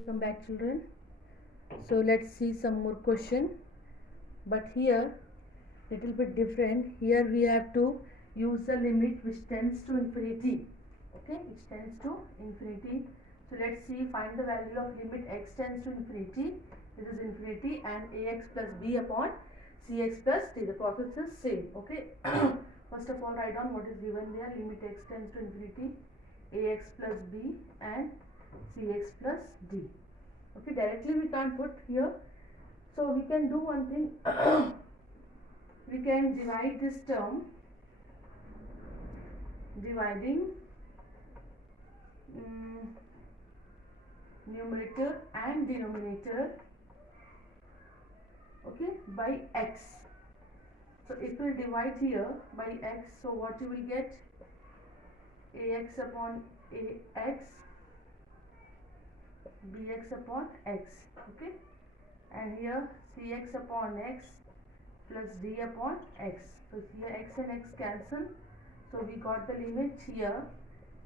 Welcome back, children. So let's see some more question, but here little bit different. Here we have to use the limit which tends to infinity. Okay, which tends to infinity. So let's see, find the value of limit x tends to infinity. This is infinity, and ax plus b upon cx plus t. The process is same. Okay. First of all, write down what is given there. Limit x tends to infinity, ax plus b and cx plus d. Okay, directly we can't put here, so we can do one thing. We can divide this term, dividing numerator and denominator, okay, by x. So it will divide here by x, so what you will get, ax upon ax, bx upon x, okay, and here cx upon x plus d upon x. So here x and x cancel, so we got the limit here,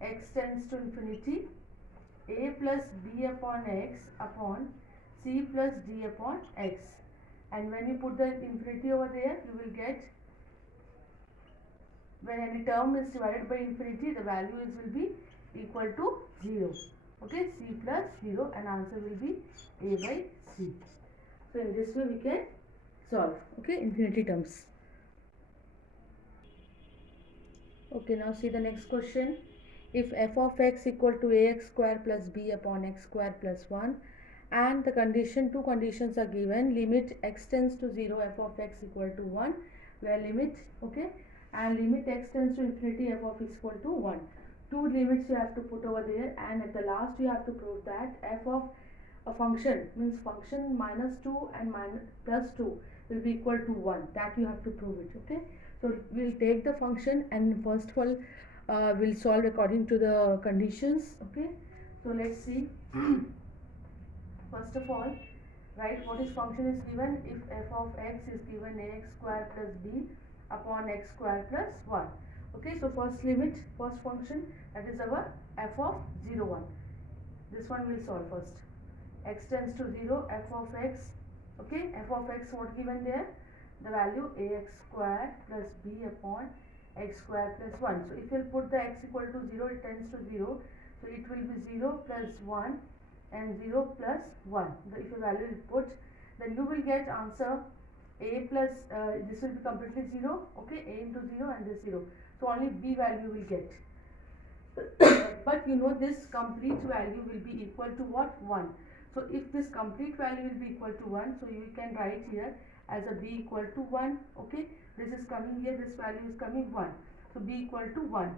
x tends to infinity, a plus b upon x upon c plus d upon x, and when you put the infinity over there, you will get, when any term is divided by infinity, the values will be equal to 0. Okay, c plus 0, and answer will be a by c. So in this way we can solve, okay, infinity terms. Okay, now see the next question. If f of x equal to ax square plus b upon x square plus 1, and the condition, two conditions are given, limit x tends to 0, f of x equal to 1, where limit, okay, and limit x tends to infinity, f of x equal to 1. Two limits you have to put over there, and at the last you have to prove that f of a function, means function minus 2 and minus plus 2 will be equal to 1. That you have to prove it, okay. So we'll take the function, and first of all we'll solve according to the conditions, okay. So let's see. First of all, write what is function is given. If f of x is given, ax square plus b upon x square plus 1. Okay, so first limit, first function, that is our f of 0, 1. This one we'll solve first. X tends to 0, f of x, okay, f of x, what given there, the value ax square plus b upon x square plus 1. So if you put the x equal to 0, it tends to 0, so it will be 0 plus 1 and 0 plus 1. If a value is put, then you will get answer a plus, this will be completely 0, okay, a into 0 and this 0, so only b value will get. But you know this complete value will be equal to what, 1. So if this complete value will be equal to 1, so you can write here as a b equal to 1, okay, this is coming here, this value is coming 1, so b equal to 1.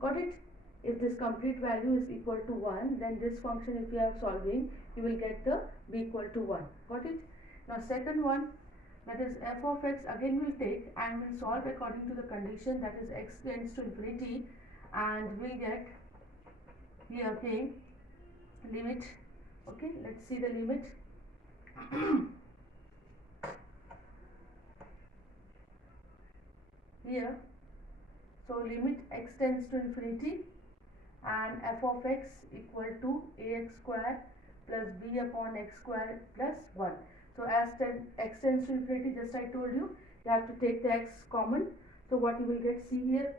Got it? If this complete value is equal to 1, then this function, if you are solving, you will get the b equal to 1. Got it? Now second one, that is f of x, again we'll take and we'll solve according to the condition, that is x tends to infinity, and we'll get here, okay, limit, okay, let's see the limit. Here, so limit x tends to infinity, and f of x equal to ax square plus b upon x square plus 1. So as x tends to infinity, just I told you, you have to take the x common. So what you will get, see here,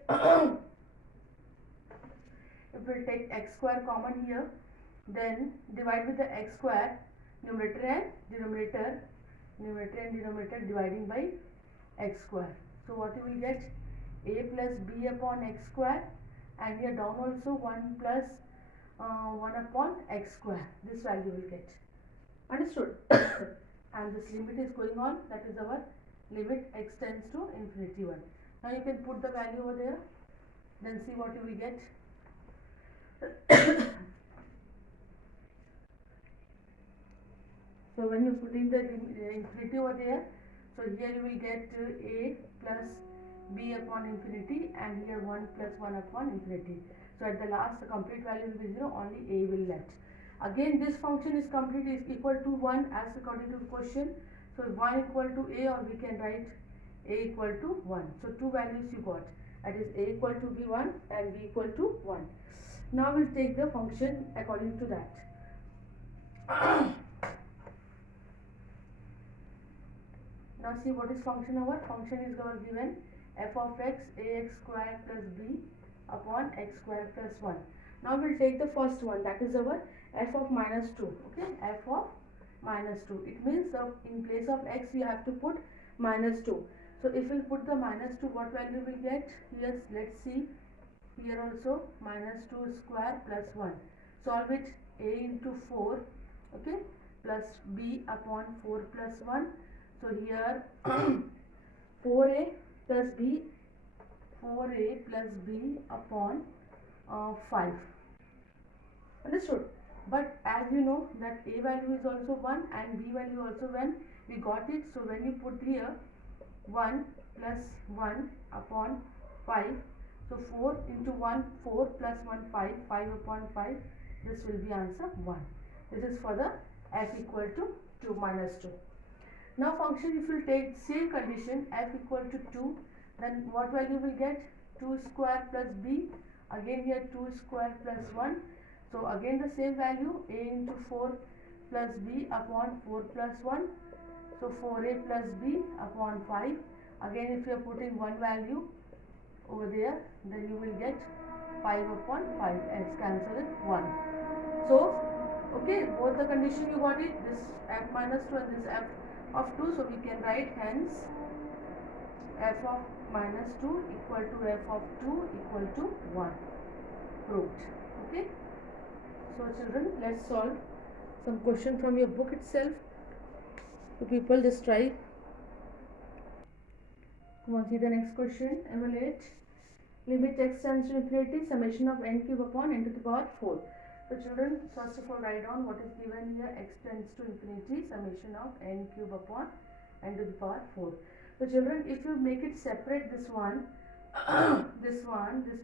if we will take x square common here, then divide with the x square, numerator and denominator, dividing by x square. So what you will get, a plus b upon x square, and here down also 1 plus 1 upon x square, this value will get. Understood? And this limit is going on, that is our limit x tends to infinity 1. Now you can put the value over there, then see what you will get. So when you put in the infinity over there, so here you will get a plus b upon infinity, and here 1 plus 1 upon infinity. So at the last, the complete value will be 0, only a will left. Again, this function is complete, is equal to 1 as according to the question. So 1 equal to a, or we can write a equal to 1. So two values you got, that is a equal to b 1 and b equal to 1. Now we'll take the function according to that. Now see what is function over. Function is our given f of x ax square plus b upon x square plus 1. Now we'll take the first one, that is our f of minus 2. Okay, f of minus 2. It means in place of x you have to put minus 2. So if we put the minus 2, what value we get? Here let's see. Here also minus 2 square plus 1. Solve it. A into 4, okay, plus b upon 4 plus 1. So here 4a plus b, 4a plus b upon 5. Understood? But as you know that a value is also 1 and b value also 1, we got it. So when you put here 1 plus 1 upon 5, so 4 into 1, 4 plus 1, 5, 5 upon 5, this will be answer 1. This is for the f equal to 2 minus 2. Now function, if you take same condition f equal to 2, then what value will get? 2 square plus b, again here 2 square plus 1. So again the same value, a into 4 plus b upon 4 plus 1. So 4a plus b upon 5. Again if you are putting one value over there, then you will get 5 upon 5, x cancel it 1. So okay, both the condition you got it, this f minus 2 and this f of 2. So we can write hence f of minus 2 equal to f of 2 equal to 1. Proved. Okay. So children, let's solve some question from your book itself. So people, just try. Come on, see the next question. Evaluate. Limit x tends to infinity, summation of n cube upon n to the power 4. So children, first of all write down what is given here. X tends to infinity, summation of n cube upon n to the power 4. So children, if you make it separate, this one, this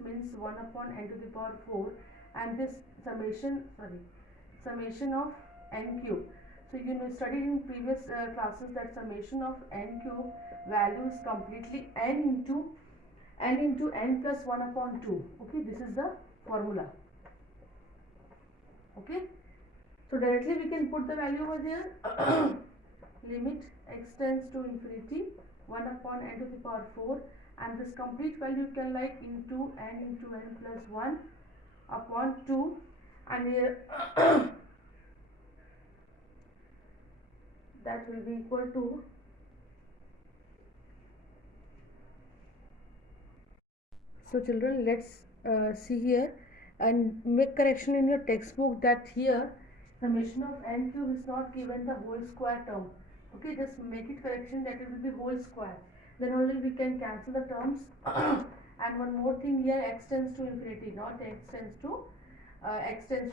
means 1 upon n to the power 4, and this summation of n cube. So you know, studied in previous classes that summation of n cube value is completely n into n plus 1 upon 2. Okay, this is the formula. Okay, so directly we can put the value over there. Limit x tends to infinity, 1 upon n to the power 4, and this complete value can like into n plus 1 upon 2, and here that will be equal to so children, let's see here and make correction in your textbook that here summation of n cube is not given the whole square term. Okay, just make it correction that it will be whole square, then only we can cancel the terms. And one more thing here, x tends to infinity, not x tends to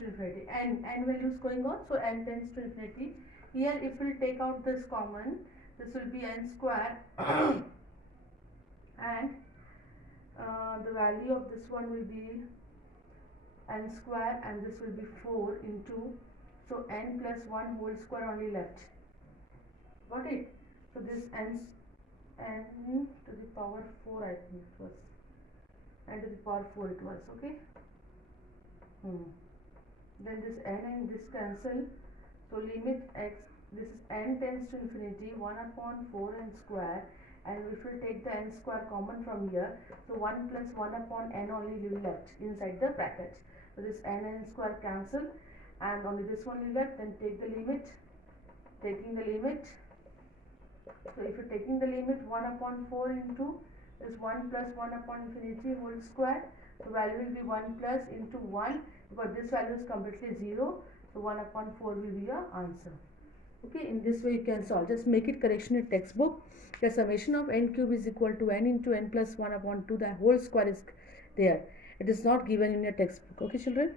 infinity, and n values going on, so n tends to infinity. Here if we will take out this common, this will be n square and the value of this one will be n square, and this will be 4 into, so n plus 1 whole square only left. Got it? So this n to the power 4, I think it was n to the power 4 it was. Okay. Then this n and this cancel, so limit x, this is n tends to infinity, 1 upon 4 n square, and if we take the n square common from here, so 1 plus 1 upon n only will left inside the bracket. So this n square cancel, and only this one will left. Then take the limit, taking the limit. So if you're taking the limit, 1 upon 4 into this 1 plus 1 upon infinity whole square, so value will be 1 plus into 1, because this value is completely 0, so 1 upon 4 will be your answer. Okay, in this way you can solve. Just make it correction in textbook. The summation of n cube is equal to n into n plus 1 upon 2, the whole square is there. It is not given in your textbook. Okay children.